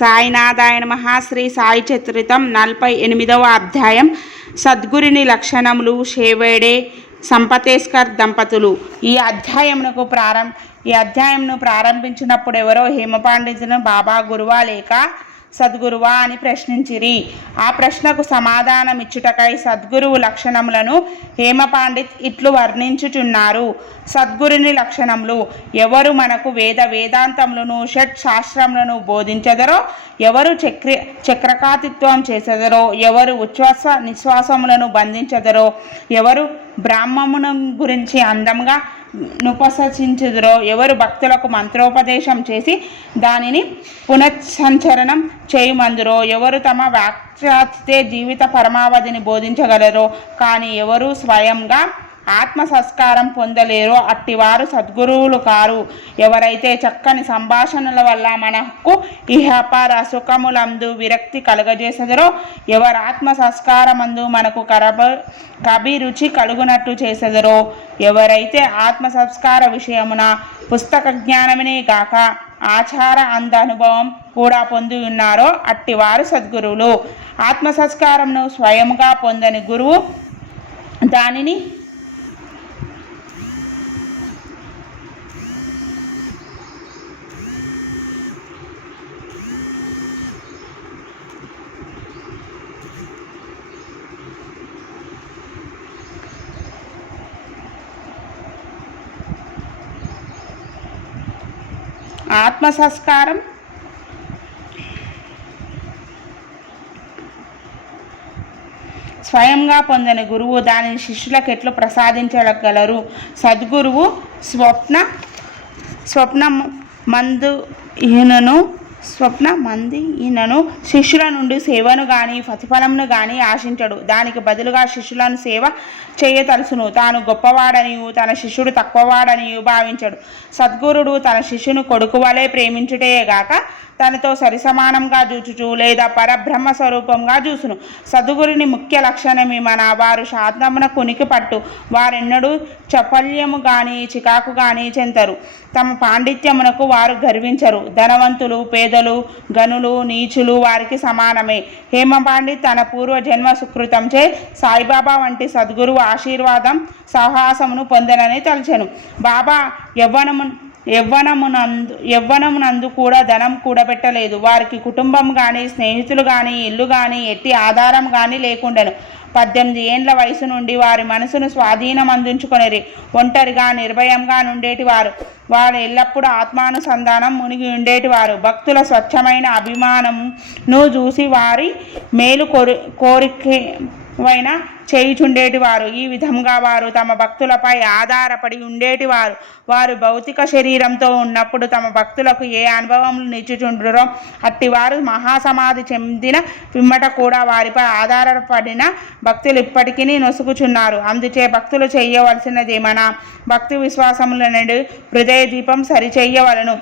సాయినాథాయణ మహాశ్రీ శ్రీ సాయి చతురితం నలభై ఎనిమిదవ అధ్యాయం. సద్గురిని లక్షణములు షేవేడే సంపతేశ్కర్ దంపతులు. ఈ అధ్యాయమునకు ప్రారంభ ఈ అధ్యాయంను ప్రారంభించినప్పుడు ఎవరో హేమపాండితును బాబా గురువా లేక సద్గురువా అని ప్రశ్నించిరి. ఆ ప్రశ్నకు సమాధానమిచ్చుటకై సద్గురువు లక్షణములను హేమపాండిత్ ఇట్లు వర్ణించుచున్నారు. సద్గురుని లక్షణములు ఎవరు మనకు వేద వేదాంతములను షట్ శాస్త్రములను బోధించదరో ఎవరు చక్ర చక్రకాతిత్వం చేసెదరో ఎవరు ఉచ్ఛ్వాస నిశ్వాసములను బంధించదరో ఎవరు బ్రాహ్మమును గురించి అందంగా నుపసచించుదురో ఎవరు భక్తులకు మంత్రోపదేశం చేసి దానిని పునఃసంచరణం చేయుమందురో. ఎవరు తమ వాక్యాతితే జీవిత పరమావధిని బోధించగలరో. కానీ ఎవరు స్వయంగా ఆత్మ సంస్కారం పొందలేరో. అట్టివారు సద్గురువులు కారు. ఎవరైతే చక్కని సంభాషణల వల్ల మనకు ఇహపార సుఖములందు విరక్తి కలుగజేసదరో ఎవరు ఆత్మ సంస్కారమందు మనకు కరబ కభిరుచి కలుగునట్టు చేసెదరో ఎవరైతే ఆత్మ సంస్కార విషయమున పుస్తక జ్ఞానమనే కాక ఆచార అంద అనుభవం కూడా పొంది ఉన్నారో అట్టివారు సద్గురువులు. ఆత్మ సంస్కారంను స్వయంగా పొందని గురువు దానిని ఆత్మ సంస్కారం స్వయంగా పొందిన గురువు దానిని శిష్యులకు ఎట్లు ప్రసాదించగలరు? సద్గురువు స్వప్న స్వప్న మందు ఈయనను స్వప్న మంది ఈయనను శిష్యుల నుండి సేవను గాని ప్రతిఫలమును గాని ఆశించడు. దానికి బదులుగా శిష్యులను సేవ చేయతలుసును. తాను గొప్పవాడనియు తన శిష్యుడు తక్కువవాడనియు భావించడు. సద్గురుడు తన శిష్యుని కొడుకు వలె ప్రేమించుటేగాక తనతో సరిసమానంగా చూచుచు లేదా పరబ్రహ్మ స్వరూపంగా చూసును సద్గురుని ముఖ్య లక్షణమే మన వారు శాంతమున కునికి పట్టు. వారెన్నడూ చపల్యము గాని చికాకు గాని చెంతరు. తమ పాండిత్యమునకు వారు గర్వించరు. ధనవంతులు పేదలు గనులు నీచులు వారికి సమానమే. హేమపాండి తన పూర్వ జన్మ సుకృతంచే సాయిబాబా వంటి సద్గురువు ఆశీర్వాదం సాహసమును పొందనని తలచెను. బాబా యవ్వనము యవ్వనమునందు యవ్వనమునందు కూడా ధనం కూడబెట్టలేదు. వారికి కుటుంబం కానీ స్నేహితులు కానీ ఇల్లు కానీ ఎట్టి ఆధారం కానీ లేకుండెను. పద్దెనిమిది ఏండ్ల వయసు నుండి వారి మనసును స్వాధీనం అందించుకొనిరి ఒంటరిగా నిర్భయంగా ఉండేటివారు వారు ఎల్లప్పుడూ ఆత్మానుసంధానం మునిగి ఉండేటివారు. భక్తుల స్వచ్ఛమైన అభిమానంను చూసి వారి మేలు కోరి కోరిక వైన చేయుచుండేటివారు. ఈ విధంగా వారు తమ భక్తులపై ఆధారపడి ఉండేటివారు. వారు భౌతిక శరీరంతో ఉన్నప్పుడు తమ భక్తులకు ఏ అనుభవములు నిచ్చుచుండ్రో అట్టి వారు మహాసమాధి చెందిన పిమ్మట కూడా వారిపై ఆధారపడిన భక్తులు ఇప్పటికీ నొసుగుచున్నారు అందుచే భక్తులు చేయవలసినది మన భక్తి విశ్వాసముల నుండి హృదయ దీపం సరిచేయవలను.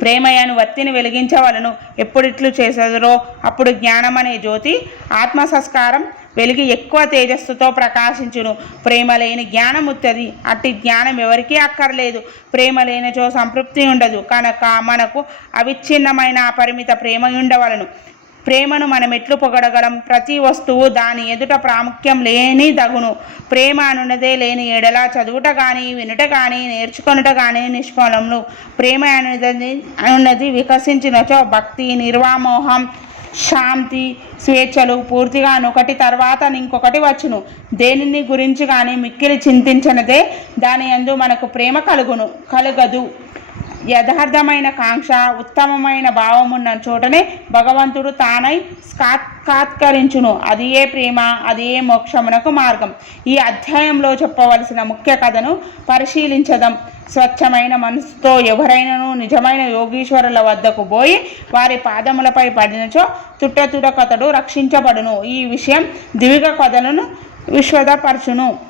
ప్రేమయను వత్తిని వెలిగించవలను. ఎప్పుడిట్లు చేసేదరో అప్పుడు జ్ఞానం అనే జ్యోతి ఆత్మ సంస్కారం వెలిగి ఎక్కువ తేజస్సుతో ప్రకాశించును. ప్రేమ లేని జ్ఞానముత్తది. అట్టి జ్ఞానం ఎవరికీ అక్కర్లేదు. ప్రేమ లేనిచో సంతృప్తి ఉండదు. కనుక మనకు అవిచ్ఛిన్నమైన అపరిమిత ప్రేమ ఉండవలను. ప్రేమను మనం ఎట్లు పొగడగలం. ప్రతి వస్తువు దాని ఎదుట ప్రాముఖ్యం లేని దగును ప్రేమ అనున్నదే లేని ఎడల చదువుట కానీ వినుట కానీ నేర్చుకొనుట కానీ నిష్ఫలములు ప్రేమ అనున్నది అనున్నది వికసించినచో భక్తి నిర్వామోహం శాంతి స్వేచ్ఛలు పూర్తిగా ఒకటి తర్వాత ఇంకొకటి వచ్చును. దేనిని గురించి కానీ మిక్కిలి చింతించినదే దాని యందు మనకు ప్రేమ కలుగును కలగదు. యథార్థమైన కాంక్ష ఉత్తమమైన భావమున్న చోటనే భగవంతుడు తానై సాక్షాత్కరించును అది ఏ ప్రేమ అది ఏ మోక్షమునకు మార్గం. ఈ అధ్యాయంలో చెప్పవలసిన ముఖ్య కథను పరిశీలించదాం. స్వచ్ఛమైన మనసుతో ఎవరైనను నిజమైన యోగీశ్వరుల వద్దకు పోయి వారి పాదములపై పడినచో తుట్ట కథడు రక్షించబడును. ఈ విషయం దివిగ కథలను విశ్వదపరచును.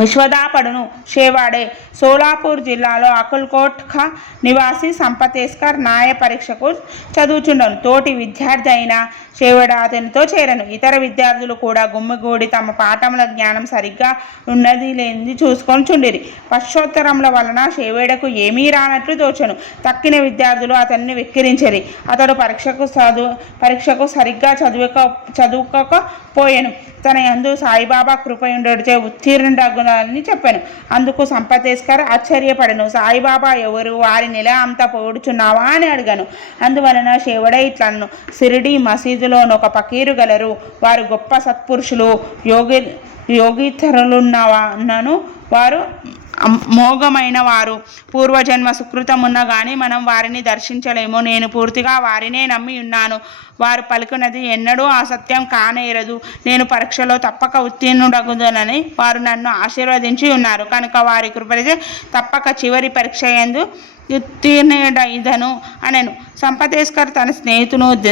విశ్వదాపడును. షేవాడే సోలాపూర్ జిల్లాలో అకుల్కోట్ ఖా నివాసి సంపతేస్కర్ న్యాయ పరీక్షకు చదువుచుండను. తోటి విద్యార్థి అయిన షేవడ అతనితో చేరను. ఇతర విద్యార్థులు కూడా గుమ్మిగూడి తమ పాఠముల జ్ఞానం సరిగ్గా ఉన్నది లేనిది చూసుకొని చుండిరి. పశ్చోత్తరముల వలన షేవేడకు ఏమీ రానట్లు తోచను. తక్కిన విద్యార్థులు అతన్ని వెక్కిరించరి. అతడు పరీక్షకు చదువు పరీక్షకు సరిగ్గా చదువుక చదువుకోకపోయాను. తన యందు సాయిబాబా కృపయుండడిచే ఉత్తీర్ణుడగునని చెప్పాను. అందుకు సంపతేశ్కర్ ఆశ్చర్యపడను. సాయిబాబా ఎవరు? వారి నెల అంతా పోడుచున్నావా అని అడిగాను. అందువలన శివుడే ఇట్లను సిరిడి మసీదులోని ఒక పకీరు గలరు. వారు గొప్ప సత్పురుషులు. యోగి యోగితరులున్నవాను వారు మోగమైన వారు. పూర్వజన్మ సుకృతమున్న కానీ మనం వారిని దర్శించలేము. నేను పూర్తిగా వారినే నమ్మి ఉన్నాను. వారు పలుకున్నది ఎన్నడూ అసత్యం కానేరదు. నేను పరీక్షలో తప్పక ఉత్తీర్ణుడగుదనని వారు నన్ను ఆశీర్వదించి ఉన్నారు. కనుక వారి కృపరిచే తప్పక చివరి పరీక్ష ఎందు ఉత్తీర్ణుడైదను అనెను. సంపదేశ్కర్ తన స్నేహితును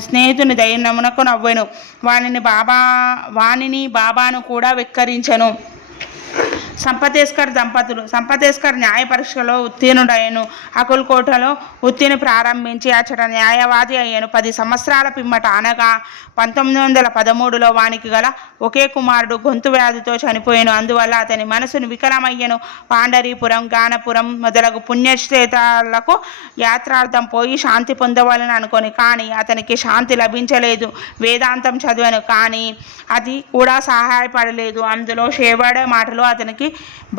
స్నేహితుని దైర్నమునకు నవ్వెను. వానిని బాబా వానిని బాబాను కూడా వెక్కరించను. సంపతేశ్కర్ దంపతులు. సంపతేశ్కర్ న్యాయ పరీక్షలో ఉత్తీర్ణుడయ్యను. అకుల్కోటలో ఉత్తీర్ణ ప్రారంభించి అచ్చట న్యాయవాది అయ్యాను. పది సంవత్సరాల పిమ్మట అనగా పంతొమ్మిది వందల పదమూడులో వానికి గల ఒకే కుమారుడు గొంతు వ్యాధితో చనిపోయాను. అందువల్ల అతని మనసును వికలమయ్యను. పాండరీపురం గానపురం మొదలగు పుణ్యక్షేత్రాలకు యాత్రార్థం పోయి శాంతి పొందవాలని అనుకొని కానీ అతనికి శాంతి లభించలేదు. వేదాంతం చదివాను కానీ అది కూడా సహాయపడలేదు. అందులో షేవాడే మాటలు అతనికి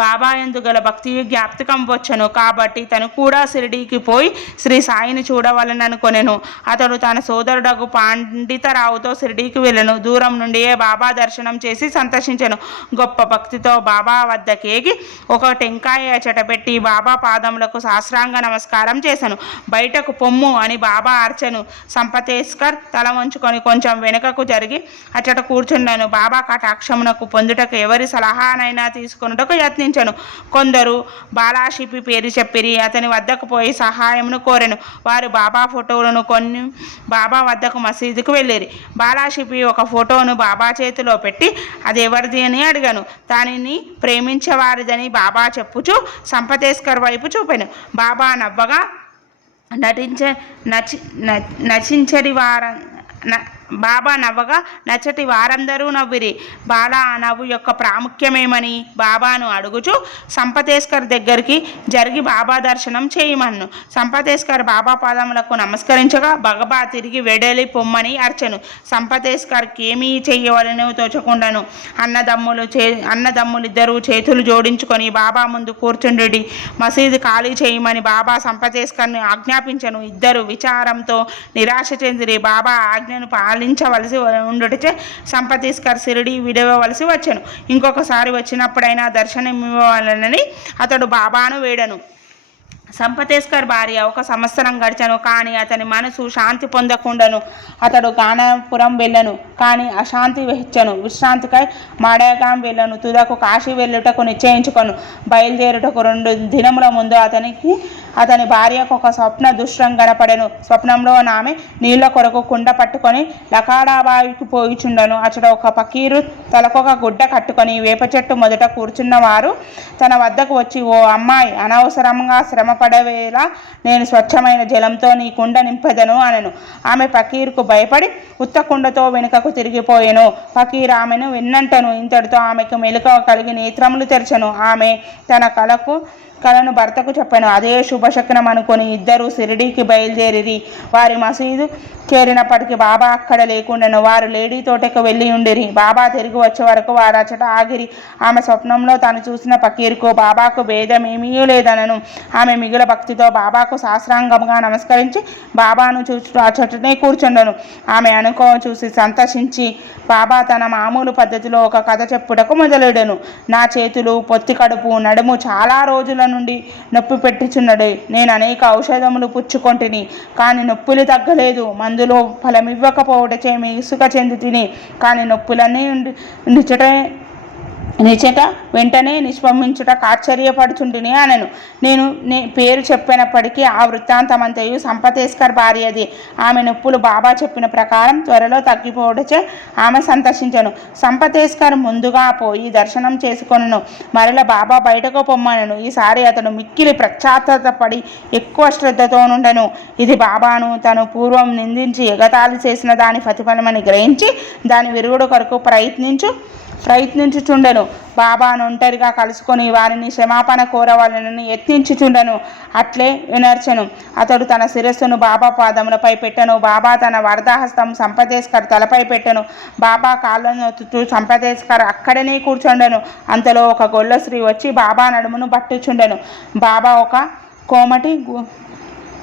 బాబా ఎందు గల భక్తి జ్ఞాప్తికం వచ్చను. కాబట్టి తను కూడా షిరిడీకి పోయి శ్రీ సాయిని చూడవలని అనుకొనెను. అతడు తన సోదరుడకు పండితరావుతో షిరిడీకి వెళ్ళను. దూరం నుండియే బాబా దర్శనం చేసి సంతోషించను. గొప్ప భక్తితో బాబా వద్దకేగి ఒక టెంకాయ చెటపెట్టి బాబా పాదములకు సాష్టాంగ నమస్కారం చేశాను బయటకు పొమ్ము అని బాబా అర్చను. సంపతేశ్కర్ తల వంచుకొని కొంచెం వెనుకకు జరిగి అచ్చట కూర్చున్నాను బాబా కటాక్షమునకు పొందుటకు ఎవరి సలహానైనా తీసుకొనుటకు యత్నించను. కొందరు బాలాషిపి పేరు చెప్పిరి అతని వద్దకు పోయి సహాయమును కోరెను. వారు బాబా ఫోటోలను కొన్ని బాబా వద్దకు మసీదుకు వెళ్ళిరి. బాలాషిపి ఒక ఫోటోను బాబా చేతిలో పెట్టి అది ఎవరిది అని అడిగాను. దానిని ప్రేమించేవారిదని బాబా చెప్పుచు సంపతేశ్వర్ వైపు చూపాను. బాబా నవ్వగా నటించే నచి నచించరి నచించని వార బాబా నవ్వగా నచ్చటి వారందరూ నవ్విరి. బాలా ఆ నవ్వు యొక్క ప్రాముఖ్యమేమని బాబాను అడుగుచు సంపతేశ్కర్ దగ్గరికి జరిగి బాబా దర్శనం చేయమన్ను. సంపతేశ్కర్ బాబా పాదములకు నమస్కరించగా భగబా తిరిగి వెడలి పొమ్మని అర్చను. సంపతేశ్కర్కి ఏమీ చేయవలను తోచకుండాను. అన్నదమ్ములు చే అన్నదమ్ములిద్దరూ చేతులు జోడించుకొని బాబా ముందు కూర్చుండి మసీదు ఖాళీ చేయమని బాబా సంపతేశ్కర్ని ఆజ్ఞాపించను. ఇద్దరు విచారంతో నిరాశ చెందిరి. బాబా ఆజ్ఞను మరణించవలసి ఉండుటచే సంపతేశ్కర్ సిరిడి విడవలసి వచ్చాను. ఇంకొకసారి వచ్చినప్పుడైనా దర్శనం ఇవ్వాలని అతడు బాబాను వేడను. సంపతేశ్కర్ భార్య ఒక సంవత్సరం గడిచను కానీ అతని మనసు శాంతి పొందకుండాను. అతడు గానపురం వెళ్ళను. కానీ అశాంతి వెచ్చను. విశ్రాంతికై మాడగాం వెళ్ళను. తుదకు కాశీ వెళ్ళుటకు నిశ్చయించుకొను. బయలుదేరుటకు రెండు దినముల ముందు అతనికి అతని భార్యకు ఒక స్వప్న దుష్టం కనపడెను. స్వప్నంలో ఆమె నీళ్ళ కొరకు కుండ పట్టుకొని లకాడాబావికి పోయిచుండను. అతడు ఒక పకీరు తలకొక గుడ్డ కట్టుకొని వేప చెట్టు మొదట కూర్చున్నవారు తన వద్దకు వచ్చి ఓ అమ్మాయి అనవసరంగా శ్రమ పడవేలా నేను స్వచ్ఛమైన జలంతో నీ కుండ నింపెదను అనను. ఆమె పకీరుకు భయపడి ఉత్త కుండతో వెనుకకు తిరిగిపోయెను. పకీర్ ఆమెను వెన్నంటను. ఇంతటితో ఆమెకు మెలుక కలిగి నేత్రములు తెరచను. ఆమె తన కళకు కలను భర్తకు చెప్పాను. అదే శుభశకనం అనుకొని ఇద్దరు షిరిడీకి బయలుదేరిరి. వారి మసీదు చేరినప్పటికీ బాబా అక్కడ లేకుండాను. వారు లేడీ తోటకు వెళ్ళి ఉండిరి. బాబా తిరిగి వచ్చే వరకు వారు అచ్చట ఆగిరి. ఆమె స్వప్నంలో తాను చూసిన పకీర్కు బాబాకు భేదం ఏమీ లేదనను. ఆమె మిగుల భక్తితో బాబాకు శాస్త్రాంగంగా నమస్కరించి బాబాను చూస్తూ అచ్చటనే కూర్చుండను. ఆమె అనుకో చూసి సంతోషించి బాబా తన మామూలు పద్ధతిలో ఒక కథ చెప్పుటకు మొదలెడను. నా చేతులు పొత్తి కడుపు నడుము చాలా రోజుల నుండి నొప్పి పెట్టుచున్నడే. నేను అనేక ఔషధములు పుచ్చుకొంటిని కానీ నొప్పులు తగ్గలేదు. మందులో ఫలమివ్వకపోవటచే ఇసుక చెంది తిని కానీ నొప్పులన్నీ ఉండి ఉండిచటే నిచేట వెంటనే నిష్పమించుట ఆశ్చర్యపడుచుండినే అనను. నేను నే పేరు చెప్పినప్పటికీ ఆ వృత్తాంతమంతయు సంపతేశ్కర్ భార్యది. ఆమె నొప్పులు బాబా చెప్పిన ప్రకారం త్వరలో తగ్గిపోవడచే ఆమె సంతర్శించను సంపతేశ్కర్ ముందుగా పోయి దర్శనం చేసుకొనను. మరల బాబా బయటకు పొమ్మనను. ఈసారి అతను మిక్కిలి ప్రఖ్యాతపడి ఎక్కువ శ్రద్ధతోనుండను ఇది బాబాను తను పూర్వం నిందించి ఎగతాళి చేసిన దాని ప్రతిఫలమని గ్రహించి దాని విరుగుడు కొరకు ప్రయత్నించు. ప్రయత్నించుచుండెను. బాబాను ఒంటరిగా కలుసుకొని వారిని క్షమాపణ కోరవాలని యత్నించుచుండెను. అట్లే వినర్చెను. అతడు తన శిరస్సును బాబా పాదములపై పెట్టెను. బాబా తన వరదాహస్తం సంపదేశ్కర్ తలపై పెట్టెను. బాబా కాళ్ళను ఒత్తుతూ సంపదేశ్కర్ అక్కడనే కూర్చుండెను. అంతలో ఒక గొల్ల స్త్రీ వచ్చి బాబా నడుమును పట్టుచుండెను. బాబా ఒక కోమటి గు-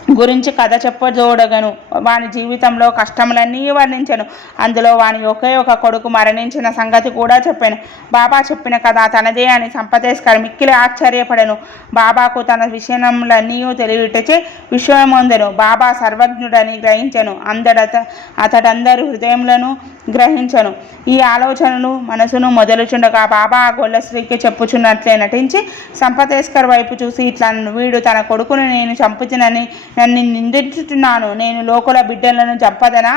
గురించి కథ చెప్పజోడగను. వాని జీవితంలో కష్టములన్నీ వర్ణించను. అందులో వాని ఒకే ఒక కొడుకు మరణించిన సంగతి కూడా చెప్పాను. బాబా చెప్పిన కథ తనదే అని సంపదేశ్కర్ మిక్కిలి ఆశ్చర్యపడను. బాబాకు తన విషయములన్నీ తెలివిటచే విషయమొందెను. బాబా సర్వజ్ఞుడని గ్రహించను. అందడత అతడందరి హృదయములను గ్రహించను. ఈ ఆలోచనలు మనసును మొదలుచుండగా బాబా ఆ చెప్పుచున్నట్లే నటించి సంపతేశ్కర్ వైపు చూసి ఇట్లా వీడు తన కొడుకును నేను చంపుతునని నన్ను నిందించుతున్నాను. నేను లోకుల బిడ్డలను చంపదనా?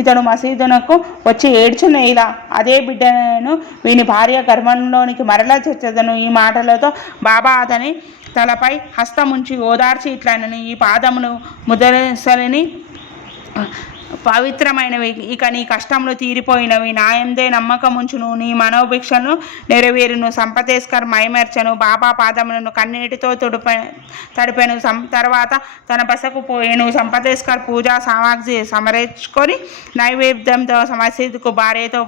ఇతడు మసీదునకు వచ్చి ఏడ్చున్న ఇలా. అదే బిడ్డను వీని భార్య గర్భంలోనికి మరలా తెచ్చదను ఈ మాటలతో బాబా అతని తలపై హస్తముంచి ఓదార్చి ఇట్లనని ఈ పాదమును ముదసలిని పవిత్రమైనవి. ఇక నీ కష్టంలో తీరిపోయినవి. నాయందే నమ్మకం ఉంచును నీ మనోభిక్షను నెరవేరును. సంపతేశ్కర్ మైమర్చను. బాబా పాదములను కన్నీటితో తుడిప తడిపెను. సం తర్వాత తన బసకు పోయేను. సంపతేశ్కర్ పూజా సామాగ్రి సమర్చుకొని నైవేద్యంతో మసీదుకు భార్యతో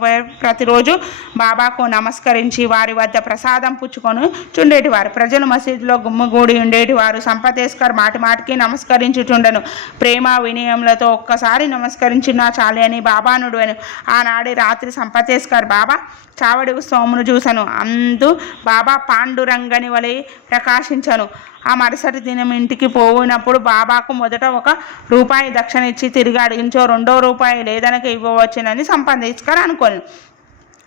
ప్రతిరోజు బాబాకు నమస్కరించి వారి వద్ద ప్రసాదం పుచ్చుకొని చుండేటివారు. ప్రజలు మసీదులో గుమ్మగూడి ఉండేటివారు. సంపతేశ్కర్ మాటి మాటికి నమస్కరించుచుండెను. ప్రేమ వినయములతో ఒక్కసారి నమస్కరించినా చాలే అని బాబానుడు అని ఆనాడి రాత్రి సంపతేశ్కర్ బాబా చావడి సోమును చూశాను అందు బాబా పాండురంగని వలె ప్రకాశించను. ఆ మరుసటి దినం ఇంటికి పోయినప్పుడు బాబాకు మొదట ఒక రూపాయి దక్షిణ ఇచ్చి తిరిగి అడిగించో. రెండో రూపాయి లేదనక ఇవ్వవచ్చునని సంపాదించుకొని అనుకోను.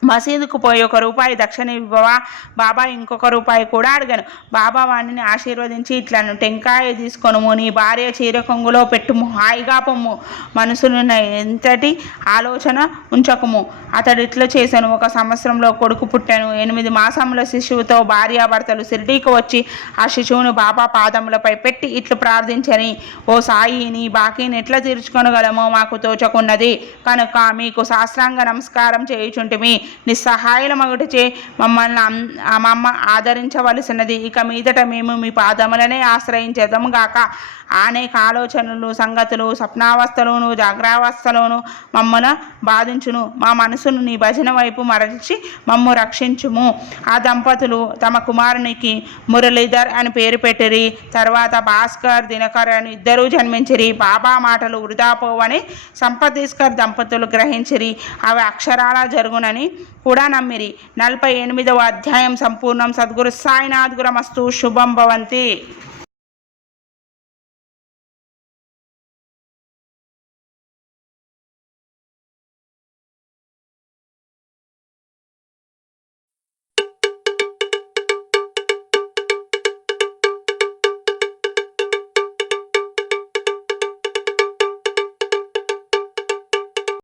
మసీదుకు పోయి ఒక రూపాయి దక్షిణ ఇవ్వవా? బాబా ఇంకొక రూపాయి కూడా అడిగాను. బాబా వాణ్ణిని ఆశీర్వదించి ఇట్లను టెంకాయ తీసుకొనుము నీ భార్య చీర కొంగులో పెట్టుము హాయిగా పొమ్ము మనసును ఎంతటి ఆలోచన ఉంచకుము అతడు ఇట్లా చేశాను. ఒక సంవత్సరంలో కొడుకు పుట్టాను. ఎనిమిది మాసముల శిశువుతో భార్యాభర్తలు సిరిడీకి వచ్చి ఆ శిశువును బాబా పాదములపై పెట్టి ఇట్లు ప్రార్థించని ఓ సాయి నీ బాకీని ఎట్లా తీర్చుకొనగలమో మాకు తోచకున్నది. కనుక మీకు శాస్త్రాంగ నమస్కారం చేయుచుంటిమి. నిస్సహాయుల మగుటిచే మమ్మల్ని మమ్మ ఆదరించవలసినది. ఇక మీదట మేము మీ పాదములనే ఆశ్రయించేదము గాక. అనేక ఆలోచనలు సంగతులు స్వప్నావస్థలోను జాగ్రావస్థలోను మమ్మల్ని బాధించును. మా మనసును నీ భజన వైపు మరల్చి మమ్ము రక్షించుము. ఆ దంపతులు తమ కుమారునికి మురళీధర్ అని పేరు పెట్టిరి. తర్వాత భాస్కర్ దినకర్ అని ఇద్దరూ జన్మించిరి. బాబా మాటలు వృధాపోవని సంపదీస్కర్ దంపతులు గ్రహించిరి. అవి అక్షరాల జరుగునని కూడా నమ్మిరి. నలభై ఎనిమిదవ అధ్యాయం సంపూర్ణం. సద్గురు సాయినాథ్ గురమస్తు. శుభం భవంతి.